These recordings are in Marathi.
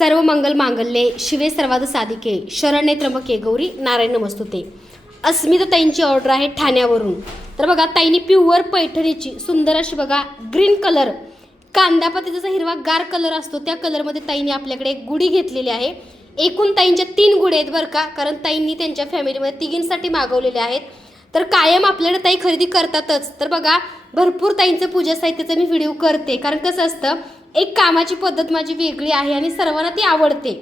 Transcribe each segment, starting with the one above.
सर्व मंगल मांगल्ये शिवे सर्वाद साधिके शरण्ये त्र्यंबके गौरी नारायण नमस्तुते. अस्मिता ताईंची ऑर्डर आहे ठाण्यावरून. तर बघा ताईंनी प्युअर पैठणीची सुंदर अशी बघा ग्रीन कलर कांदापाती जसा हिरवा गार कलर असतो त्या कलरमध्ये ताईंनी आपल्याकडे एक गुढी घेतलेली आहे. एकूण ताईंच्या तीन गुढे आहेत बरं का कारण ताईंनी त्यांच्या फॅमिलीमध्ये तिघींसाठी मागवलेले आहेत. तर कायम आपल्याकडे ताई खरेदी करतातच. तर बघा भरपूर ताईंचं पूजा साहित्याचं मी व्हिडिओ करते कारण कसं असतं एक कामाची पद्धत माझी वेगळी आहे आणि सर्वांना ती आवडते.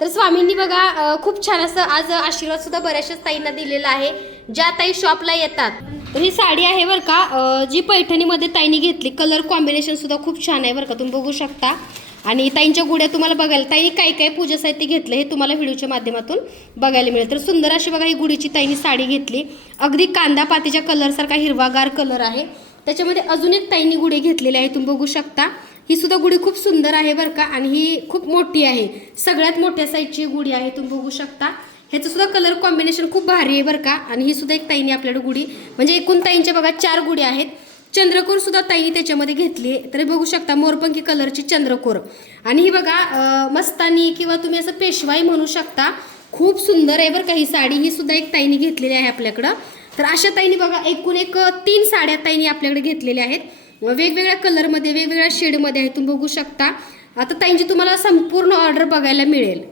तर स्वामींनी बघा खूप छान असं आज आशीर्वाद सुद्धा बऱ्याचशाच ताईंना दिलेला आहे ज्या ताई शॉपला येतात. तर ही साडी आहे बरं का जी पैठणीमध्ये ताईंनी घेतली. कलर कॉम्बिनेशन सुद्धा खूप छान आहे बरं का तुम्ही बघू शकता. आणि ताईंच्या गुड्या तुम्हाला बघायला ताईंनी काय काय पूजा साहित्य घेतलं हे तुम्हाला व्हिडिओच्या माध्यमातून बघायला मिळेल. तर सुंदर अशी बघा ही गुढीची ताईंनी साडी घेतली. अगदी कांदा पातीच्या कलरसारखा हिरवागार कलर आहे. त्याच्यामध्ये अजून एक ताईंनी गुढी घेतलेली आहे तुम्ही बघू शकता. ही सुद्धा गुढी खूप सुंदर आहे बरं का आणि ही खूप मोठी आहे. सगळ्यात मोठ्या साईजची गुढी आहे तुम्ही बघू शकता. ह्याचं सुद्धा कलर कॉम्बिनेशन खूप भारी आहे बरं का आणि ही सुद्धा एक ताईंनी आपल्याकडे गुढी. म्हणजे एकूण ताईंच्या बघा चार गुढी आहेत. चंद्रकोर सुद्धा ताईंनी त्याच्यामध्ये घेतली आहे. तरी बघू शकता मोरपंखी कलरची चंद्रकोर. आणि ही बघा मस्तानी किंवा तुम्ही असं पेशवाई म्हणू शकता. खूप सुंदर आहे बरं का ही साडी. ही सुद्धा एक ताईंनी घेतलेली आहे आपल्याकडं. तर अशा ताईने बघा एकूण एक तीन साड्या ताईने आपल्याकडे घेतलेल्या आहेत. वेगवेगळ्या कलरमध्ये वेगवेगळ्या शेडमध्ये आहे तुम्ही बघू शकता. आता ताईंची तुम्हाला संपूर्ण ऑर्डर बघायला मिळेल.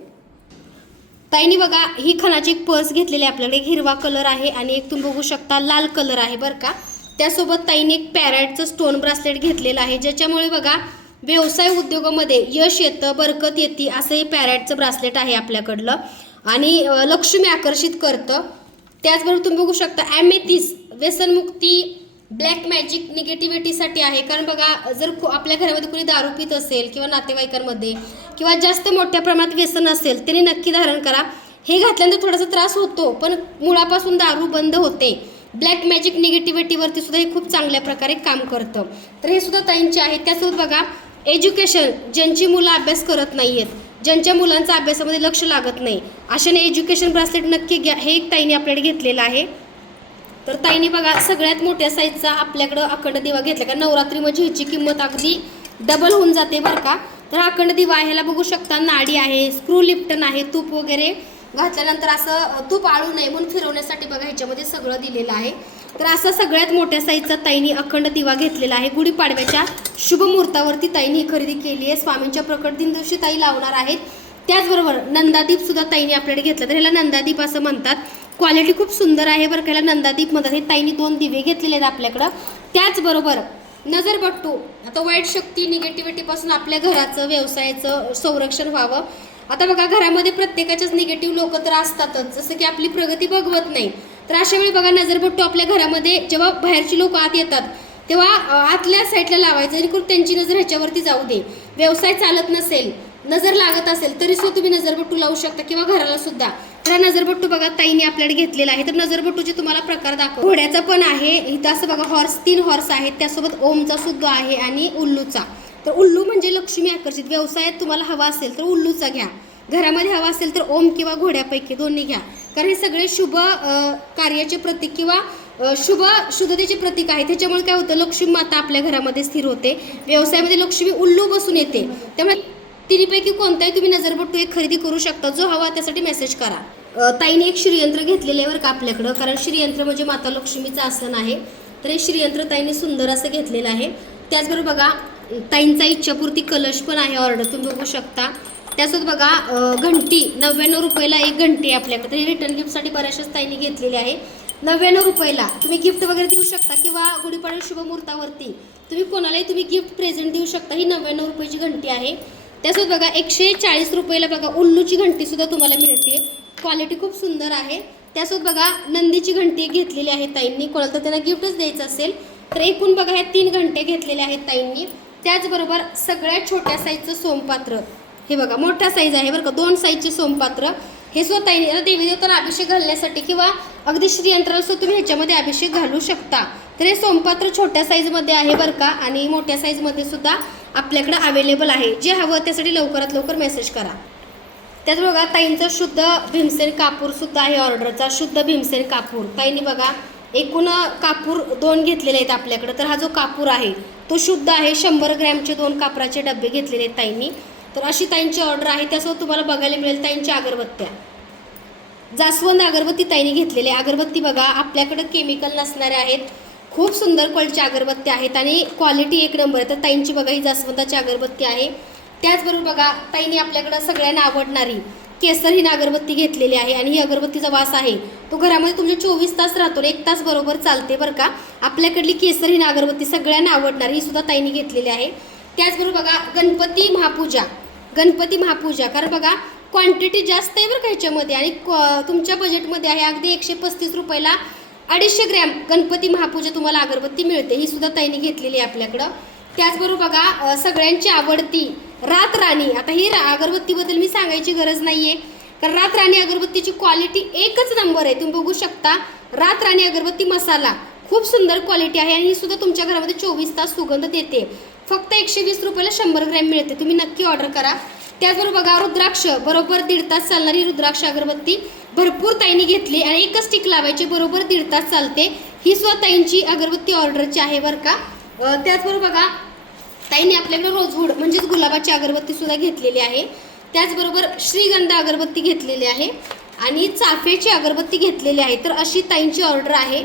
ताईनी बघा ही खणाची एक पर्स घेतलेली आहे आपल्याकडे. एक हिरवा कलर आहे आणि एक तुम्ही बघू शकता लाल कलर आहे बरं का. त्यासोबत ताईने एक पॅरॅटचं स्टोन ब्रासलेट घेतलेलं आहे. ज्याच्यामुळे बघा व्यवसाय उद्योगामध्ये यश येतं बरकत येते असं हे पॅरॅटचं ब्रासलेट आहे आपल्याकडलं. आणि लक्ष्मी आकर्षित करतं. त्याचबरोबर तुम्ही बघू शकता ॲमेथिस व्यसनमुक्ती ब्लॅक मॅजिक निगेटिव्हिटीसाठी आहे. कारण बघा जर आपल्या घरामध्ये कोणी दारू पित असेल किंवा नातेवाईकांमध्ये किंवा जास्त मोठ्या प्रमाणात व्यसन असेल त्याने नक्की धारण करा. हे घातल्यानंतर थोडासा त्रास होतो पण मुळापासून दारू बंद होते. ब्लॅक मॅजिक निगेटिव्हिटीवरती सुद्धा हे खूप चांगल्या प्रकारे काम करतं. तर हे सुद्धा ताईंचे आहे. त्यासोबत बघा एज्युकेशन ज्यांची मुलं अभ्यास करत नाही आहेत ज्यांच्या मुलांचा अभ्यासामध्ये लक्ष लागत नाही अशाने एज्युकेशन ब्रासलेट नक्की घ्या. हे एक ताईने आपल्याकडे घेतलेलं आहे. तर ताईने बघा सगळ्यात मोठ्या साईजचा आपल्याकडं अखंड दिवा घेतला. का नवरात्री म्हणजे ह्याची किंमत अगदी डबल होऊन जाते बरं का. तर अखंड दिवा ह्याला बघू शकता नाडी आहे स्क्रू लिप्टन आहे तूप वगैरे घातल्यानंतर असं तूप आळू नये म्हणून फिरवण्यासाठी बघा ह्याच्यामध्ये सगळं दिलेलं आहे. तर असा सगळ्यात मोठ्या साईजचा ताईनी अखंड दिवा घेतलेला आहे. गुढीपाडव्याच्या शुभ मुहूर्तावरती ताईने ही खरेदी केली आहे. स्वामींच्या प्रकट दिन दिवशी ताई लावणार आहेत. त्याचबरोबर नंदादीप सुद्धा ताईने आपल्याकडे घेतला. तर ह्याला नंदादीप असं म्हणतात. क्वालिटी खूप सुंदर आहे बरं का. नंदादीप म्हणतात. हे ताईने दोन दिवे घेतलेले आहेत आपल्याकडं. त्याचबरोबर नजरबट्टू आता वाईट शक्ती निगेटिव्हिटीपासून आपल्या घराचं व्यवसायाचं संरक्षण व्हावं. आता बघा घरामध्ये प्रत्येकाच्याच निगेटिव्ह लोक तर असतातच. जसं की आपली प्रगती बघवत नाही. तर अशा वेळी बघा नजरबट्टू आपल्या घरामध्ये. जेव्हा बाहेरची लोक आत येतात तेव्हा आतल्या साईडला लावायचं. जेणेकरून त्यांची नजर ह्याच्यावरती जाऊ दे. व्यवसाय चालत नसेल नजर लागत असेल तरी सुद्धा तुम्ही नजरबट्टू लावू शकता किंवा घराला सुद्धा. तर नजरबट्टू बघा ताईने आपल्याकडे घेतलेला आहे. तर नजरबट्टूचे तुम्हाला प्रकार दाखव. घोड्याचा पण आहे. इथं असं बघा हॉर्स तीन हॉर्स आहेत. त्यासोबत ओमचा सुद्धा आहे आणि उल्लूचा. तर उल्लू म्हणजे लक्ष्मी आकर्षित. व्यवसायात तुम्हाला हवा असेल तर उल्लूचा घ्या. घरामध्ये हवा असेल तर ओम किंवा घोड्यापैकी दोन्ही घ्या. कारण हे सगळे शुभ कार्याचे प्रतीक किंवा शुभ शुद्धतेचे प्रतीक आहे त्याच्यामुळे काय होतं लक्ष्मी माता आपल्या घरामध्ये स्थिर होते. व्यवसायामध्ये लक्ष्मी उल्लू बसून येते. त्यामुळे तिन्हीपैकी कोणताही तुम्ही नजरबट्टू एक खरेदी करू शकता. जो हवा त्यासाठी मेसेज करा. ताईने एक श्रीयंत्र घेतलेलं आहे बरं का आपल्याकडं. कारण श्रीयंत्र म्हणजे माता लक्ष्मीचं आसन आहे. तर हे श्रीयंत्र ताईने सुंदर असं घेतलेलं आहे. त्याचबरोबर बघा ताईंचा इच्छापूर्ती कलश पण आहे ऑर्डर तुम्ही बघू शकता. त्यासोबत बघा घंटी नव्याण्णव रुपयाला एक घंटी आहे आपल्याकडे. हे रिटर्न गिफ्टसाठी बऱ्याचशाच ताईंनी घेतलेली आहे. नव्याण्णव रुपयाला तुम्ही गिफ्ट वगैरे देऊ शकता किंवा गुढीपाडा शुभमुहूर्तावरती तुम्ही कोणालाही तुम्ही गिफ्ट प्रेझेंट देऊ शकता. ही नव्याण्णव रुपयाची घंटी आहे. त्यासोबत बघा एकशे चाळीस रुपयाला बघा उल्लूची घंटीसुद्धा तुम्हाला मिळते. क्वालिटी खूप सुंदर आहे. त्यासोबत बघा नंदीची घंटी घेतलेली आहे ताईंनी. कोणाला तर त्यांना गिफ्टच द्यायचं असेल तर एकूण बघा ह्या तीन घंटे घेतलेले आहेत ताईंनी. त्याचबरोबर सगळ्यात छोट्या साईजचं सोमपात्र. हे बघा मोठा साईज आहे बरं का दोन साईजचे सोमपात्र. हे सुद्धा ताईंनी देवी देवतांना अभिषेक घालण्यासाठी किंवा अगदी श्रीयंत्राला सुद्धा तुम्ही ह्याच्यामध्ये अभिषेक घालू शकता. तर हे सोमपात्र छोट्या साईजमध्ये आहे बरं का आणि मोठ्या साईजमध्ये सुद्धा आपल्याकडं अवेलेबल आहे. जे हवं त्यासाठी लवकरात लवकर मेसेज करा. त्यात बघा ताईंचं शुद्ध भीमसेन कापूर सुद्धा आहे ऑर्डरचा शुद्ध भीमसेन कापूर. ताईंनी बघा एकूण कापूर दोन घेतलेले आहेत आपल्याकडे. तर हा जो कापूर आहे तो शुद्ध आहे. शंभर ग्रॅमचे दोन कापराचे डबे घेतलेले आहेत ताईंनी. तर अशी ताईंची ऑर्डर आहे त्यासोबत तुम्हाला बघायला मिळेल ताईंच्या अगरबत्त्या. जास्वंद अगरबत्ती ताईने घेतलेली आहे. अगरबत्ती बघा आपल्याकडे केमिकल नसणाऱ्या आहेत. खूप सुंदर क्वालिटीच्या अगरबत्त्या आहेत आणि क्वालिटी एक नंबर आहे. तर ताईंची बघा ही जास्वंदाची अगरबत्ती आहे. त्याचबरोबर बघा ताईने आपल्याकडं सगळ्यांना आवडणारी केसर ही अगरबत्ती घेतलेली आहे आणि ही अगरबत्तीचा वास आहे. तो घरामध्ये तुमच्या चोवीस तास राहतो एक तास बरोबर चालते बरं का. आपल्याकडली केसर ही अगरबत्ती सगळ्यांना आवडणारी ही सुद्धा ताईने घेतलेली आहे. त्याचबरोबर बघा गणपती महापूजा गणपती महापूजा. कारण बघा क्वांटिटी जास्त आहे बरं का ह्याच्यामध्ये आणि क्व- तुमच्या बजेटमध्ये आहे अगदी एकशे पस्तीस रुपयाला अडीचशे ग्रॅम गणपती महापूजा तुम्हाला अगरबत्ती मिळते. ही सुद्धा ताईने घेतलेली आहे आपल्याकडं. त्याचबरोबर बघा सगळ्यांची आवडती रात राणी. आता ही रा- अगरबत्तीबद्दल मी सांगायची गरज नाही आहे कारण रात राणी अगरबत्तीची क्वालिटी एकच नंबर आहे. तुम्ही बघू शकता रात राणी अगरबत्ती मसाला. खूप सुंदर क्वालिटी आहे आणि ही सुद्धा तुमच्या घरामध्ये चोवीस तास सुगंध देते. फक्त एकशे वीस रुपयाला शंभर ग्रॅम मिळते. तुम्ही नक्की ऑर्डर करा. त्याचबरोबर बघा रुद्राक्ष. बरोबर दीड तास चालणारी रुद्राक्ष अगरबत्ती भरपूर ताईंनी घेतली आणि एकच स्टिक लावायची. बरोबर दीड तास चालते. ही सुद्धा ताईंची अगरबत्ती ऑर्डरची आहे बरं का. त्याचबरोबर बघा ताईंनी आपल्याकडे रोजवूड म्हणजेच गुलाबाची अगरबत्ती सुद्धा घेतलेली आहे. त्याचबरोबर श्रीगंध अगरबत्ती घेतलेली आहे आणि चाफ्याची अगरबत्ती घेतलेली आहे. तर अशी ताईंची ऑर्डर आहे.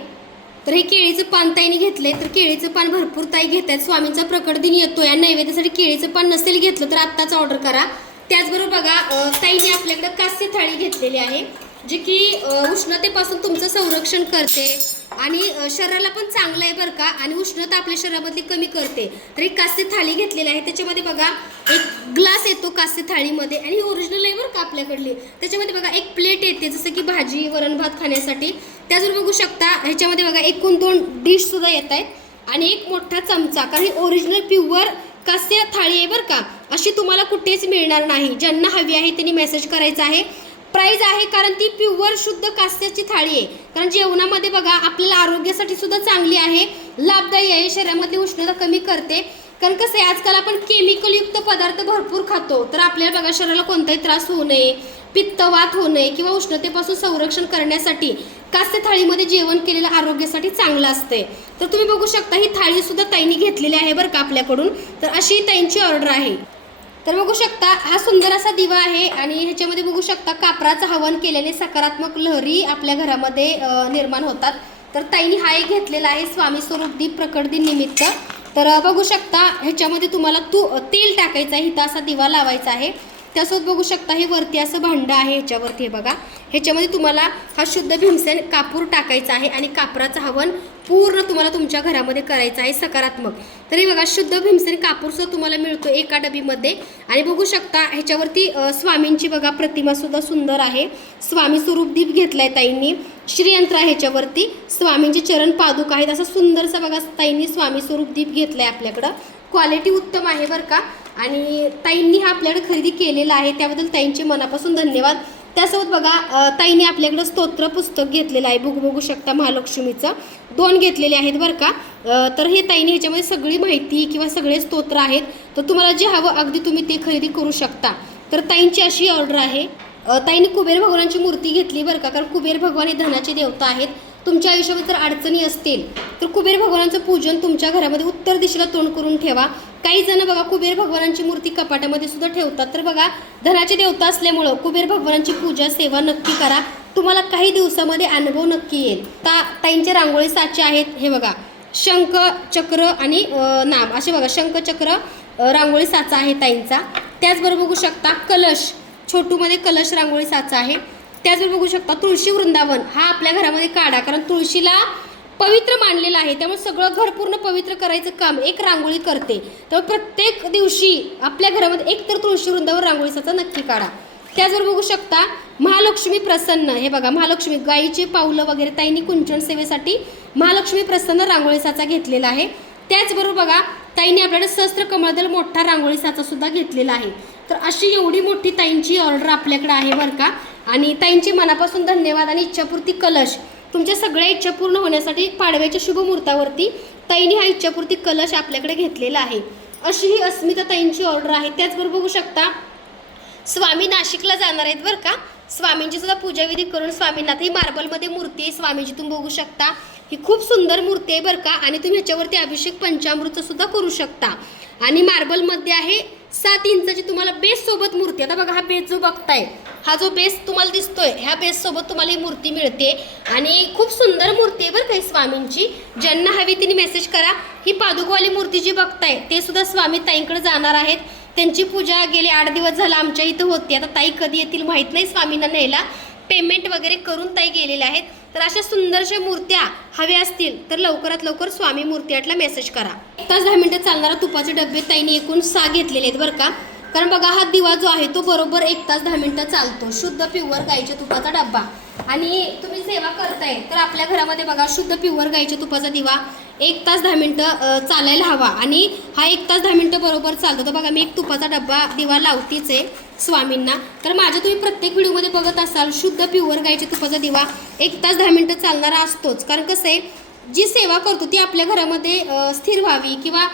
तर हे केळीचं पान ताईने घेतलंय. तर केळीचं पान भरपूर ताई घेत आहेत स्वामींचा प्रकट दिन येतो या नैवेद्यासाठी केळीचं पान नसेल घेतलं तर आत्ताच ऑर्डर करा. त्याचबरोबर बघा ताईने आपल्याकडे कास्य थाळी घेतलेली आहे. जी की उष्णतेपासून तुमचं संरक्षण करते आणि शरीराला पण चांगलं आहे बरं का आणि उष्णता आपल्या शरीरामधली कमी करते. तर एक कास्ती थाळी घेतलेली आहे. त्याच्यामध्ये बघा एक ग्लास येतो कास्य थाळीमध्ये आणि ही ओरिजिनल आहे बरं का आपल्याकडली. त्याच्यामध्ये बघा एक प्लेट येते जसं की भाजी वरण भात खाण्यासाठी. त्याचवर बघू शकता ह्याच्यामध्ये बघा एकूण दोन डिश सुद्धा येत आहेत. आणि एक मोठा चमचा कारण ही ओरिजिनल प्युअर कास्य थाळी आहे बरं का. अशी तुम्हाला कुठेच मिळणार नाही. ज्यांना हवी आहे त्यांनी मेसेज करायचा आहे. प्राईज आहे कारण ती प्युअर शुद्ध कास्याची थाळी आहे. कारण जेवणामध्ये बघा आपल्याला आरोग्यासाठी सुद्धा चांगली आहे. लाभदायी आहे. शरीरामधली उष्णता कमी करते. कारण कसं आहे आजकाल आपण केमिकलयुक्त पदार्थ भरपूर खातो. तर आपल्याला बघा शरीराला कोणताही त्रास होऊ नये पित्तवात होऊ नये किंवा उष्णतेपासून संरक्षण करण्यासाठी कास्य थाळीमध्ये जेवण केलेलं आरोग्यासाठी चांगलं असते. तर तुम्ही बघू शकता ही थाळी सुद्धा ताईंनी घेतलेली आहे बरं का आपल्याकडून. तर अशी ताईंची ऑर्डर आहे. तर बघू शकता हा सुंदर असा दिवा आहे आणि ह्याच्यामध्ये बघू शकता कापराचं हवन केल्याने सकारात्मक लहरी आपल्या घरामध्ये निर्माण होतात. तर ताईनी हा एक घेतलेला आहे स्वामी स्वरूप दीप प्रकट दिन निमित्त. तर बघू शकता ह्याच्यामध्ये तुम्हाला तू तेल टाकायचं आहे हिता असा दिवा लावायचा आहे. त्यासोबत बघू शकता हे वरती असं भांडं आहे ह्याच्यावरती हे बघा. ह्याच्यामध्ये तुम्हाला हा शुद्ध भीमसेन कापूर टाकायचा आहे आणि कापराचं हवन पूर्ण तुम्हाला तुमच्या घरामध्ये करायचं आहे सकारात्मक. तर हे बघा शुद्ध भीमसेन कापूरसुद्धा तुम्हाला मिळतो एका डबीमध्ये. आणि बघू शकता ह्याच्यावरती स्वामींची बघा प्रतिमासुद्धा सुंदर आहे. स्वामी स्वरूप दीप आहे ताईंनी. श्रीयंत्र आहे ह्याच्यावरती. स्वामींचे चरण पादुका आहेत. असा सुंदरसा बघा ताईंनी स्वामी स्वरूप दीप आहे आपल्याकडं. क्वालिटी उत्तम आहे बरं का. आणि ताईंनी हा आपल्याकडे खरेदी केलेला आहे त्याबद्दल ताईंचे मनापासून धन्यवाद. त्यासोबत बघा ताईने आपल्याकडं स्तोत्र पुस्तक घेतलेलं आहे बघू बघू शकता महालक्ष्मीचं. दोन घेतलेले आहेत बरं का. तर हे ताईने ह्याच्यामध्ये सगळी माहिती किंवा सगळे स्तोत्र आहेत. तर तुम्हाला जे हवं अगदी तुम्ही ते खरेदी करू शकता. तर ताईंची अशी ऑर्डर आहे. ताईने कुबेर भगवानांची मूर्ती घेतली बरं का कारण कुबेर भगवान हे धनाचे देवता आहेत. तुमच्या आयुष्यामध्ये जर अडचणी असतील तर कुबेर भगवानांचं पूजन तुमच्या घरामध्ये उत्तर दिशेला तोंड करून ठेवा. काही जण बघा कुबेर भगवानांची मूर्ती कपाटामध्ये सुद्धा ठेवतात. तर बघा धनाचे देवता असल्यामुळं कुबेर भगवानांची पूजा सेवा नक्की करा. तुम्हाला काही दिवसामध्ये अनुभव नक्की येईल. ता ताईंचे रांगोळी साचे आहेत हे बघा. शंख चक्र आणि नाम असे बघा शंख चक्र रांगोळी साचा आहे ताईंचा. त्याचबरोबर बघू शकता कलश. छोटूमध्ये कलश रांगोळी साचा आहे. त्याचबरोबर बघू शकता तुळशी वृंदावन हा आपल्या घरामध्ये काढा. कारण तुळशीला पवित्र मानलेलं आहे. त्यामुळे सगळं घर पूर्ण पवित्र करायचं काम एक रांगोळी करते. त्यामुळे प्रत्येक दिवशी आपल्या घरामध्ये एक तर तुळशी वृंदावन रांगोळीसाचा नक्की काढा. त्याचबरोबर बघू शकता महालक्ष्मी प्रसन्न. हे बघा महालक्ष्मी. गाईचे पावलं वगैरे ताईंनी कुंचन सेवेसाठी महालक्ष्मी प्रसन्न रांगोळी साचा घेतलेला आहे. त्याचबरोबर बघा ताईंनी आपल्याकडे सहस्त्र कमळदल मोठा रांगोळी साचा सुद्धा घेतलेला आहे. तर अशी एवढी मोठी ताईंची ऑर्डर आपल्याकडे आहे बरं का. आणि ताईंचे मनापासून धन्यवाद आणि इच्छापूर्ती कलश. तुमच्या सगळ्या इच्छा पूर्ण होण्यासाठी पाडव्याच्या शुभमुहूर्तावरती ताईंनी हा इच्छापूर्ती कलश आपल्याकडे घेतलेला आहे. अशी ही अस्मिता ताईंची ऑर्डर आहे. त्याचबरोबर बघू शकता स्वामी नाशिकला जाणार आहेत बरं का. स्वामींची सुद्धा पूजाविधी करून स्वामींना ही मार्बलमध्ये मूर्ती आहे. स्वामीची तुम्ही बघू शकता ही खूप सुंदर मूर्ती आहे बरं का. आणि तुम्ही ह्याच्यावरती अभिषेक पंचामृतसुद्धा करू शकता. आणि मार्बलमध्ये आहे सात इंचाची तुम्हाला बेस सोबत मूर्ती. आता बघा हा बेस जो बघताय हा जो बेस तुम्हाला दिसतोय ह्या बेस सोबत तुम्हाला ही मूर्ती मिळते. आणि खूप सुंदर मूर्ती आहे बरं काही स्वामींची. ज्यांना हवी तिने मेसेज करा. ही पादुकवाली मूर्ती जी बघताय ते सुद्धा स्वामी ताईंकडे जाणार आहेत. त्यांची पूजा गेले आठ दिवस झाला आमच्या इथं होती. आता ताई कधी येतील माहीत नाही स्वामींना न्यायला. पेमेंट वगैरे करून ताई गेलेल्या आहेत. तर अशा सुंदरशा मूर्त्या हव्या असतील तर लवकरात लवकर स्वामी मूर्ती आटला मेसेज करा. एक तास दहा मिनिटं चालणारा तुपाचे डबे ताईने एकूण सहा घेतलेले आहेत बरं का? कारण बघा हा दिवा जो आहे तो बरोबर एक तास दहा मिनिटं चालतो. शुद्ध प्युअर गाईच्या तुपाचा डब्बा. आणि तुम्ही सेवा करताय तर आपल्या घरामध्ये बघा शुद्ध प्युअर गाईच्या तुपाचा दिवा एक तास दहा मिनटं चालायला हवा. आणि हा एक तास दहा मिनटं बरोबर चालतो. तर बघा मी एक तुपाचा डब्बा दिवा लावतीच आहे स्वामींना. तर माझ्या तुम्ही प्रत्येक व्हिडिओमध्ये बघत असाल शुद्ध प्युअर गाईच्या तुपाचा दिवा एक तास दहा मिनटं चालणारा असतोच. कारण कसं आहे जी सेवा करतो ती आपल्या घरामध्ये स्थिर व्हावी किंवा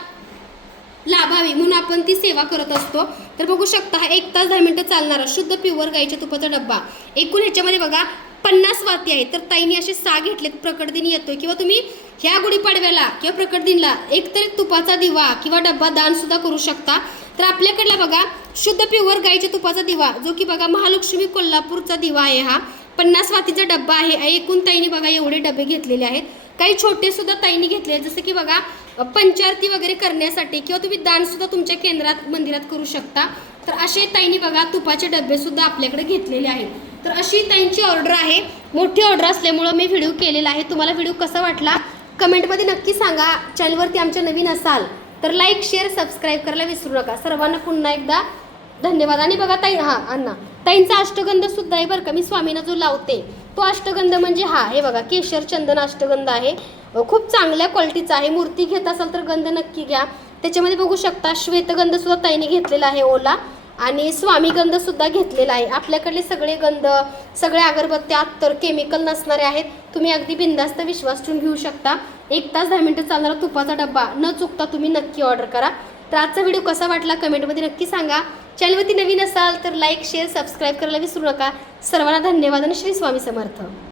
लाभावी म्हणून आपण ती सेवा करत असतो. तर बघू शकता हा एक तास दहा मिनटं चालणारा शुद्ध प्युअर गाईच्या तुपाचा डब्बा. एकूण ह्याच्यामध्ये बघा पन्नास वाती आहेत तर ताईने असे सहा घेतलेत प्रकट दिन येतोय. किंवा तुम्ही ह्या गुढीपाडव्याला किंवा प्रकट दिनला एकतरी तुपाचा दिवा किंवा डब्बा दान सुद्धा करू शकता. तर आपल्याकडला बघा शुद्ध प्युअर गाईच्या तुपाचा दिवा जो की बघा महालक्ष्मी कोल्हापूरचा दिवा आहे हा. पन्नास वातीचा डब्बा आहे. एकूण ताईने बघा एवढे डबे घेतलेले आहेत. काही छोटे सुद्धा ताईने घेतले आहेत जसं की बघा पंचारती वगैरे करण्यासाठी किंवा तुम्ही दान सुद्धा तुमच्या केंद्रात मंदिरात करू शकता. तर असे ताईने बघा तुपाचे डबे सुद्धा आपल्याकडे घेतलेले आहेत. तर अशी ताईंची ऑर्डर आहे. मोठी ऑर्डर असल्यामुळं मी व्हिडिओ केलेला आहे. तुम्हाला व्हिडिओ कसा वाटला? कमेंटमध्ये नक्की सांगा. चॅनलवरती आमच्या नवीन असाल तर लाईक शेअर सबस्क्राईब करायला विसरू नका. सर्वांना पुन्हा एकदा धन्यवाद. आणि बघा ताई हा अण्णा. ताईंचा अष्टगंध सुद्धा आहे बरं का. मी स्वामींना जो लावते तो अष्टगंध म्हणजे हा. हे बघा केशर चंदन अष्टगंध आहे. खूप चांगल्या क्वालिटीचा आहे. मूर्ती घेत असाल तर गंध नक्की घ्या. त्याच्यामध्ये बघू शकता श्वेतगंध सुद्धा ताईने घेतलेला आहे ओला. आणि स्वामी गंध सुद्धा घेतलेला आहे. आपल्याकडले सगळे गंध सगळ्या अगरबत्त्या तर केमिकल नसणारे आहेत. तुम्ही अगदी बिंदास्त विश्वास ठेवून घेऊ शकता. एक तास दहा मिनिटं चालणारा तुपाचा डब्बा न चुकता तुम्ही नक्की ऑर्डर करा. तर आजचा व्हिडिओ कसा वाटला कमेंटमध्ये नक्की सांगा. चॅनलवरती नवीन असाल तर लाईक शेअर सबस्क्राईब करायला विसरू नका. सर्वांना धन्यवाद आणि श्री स्वामी समर्थ.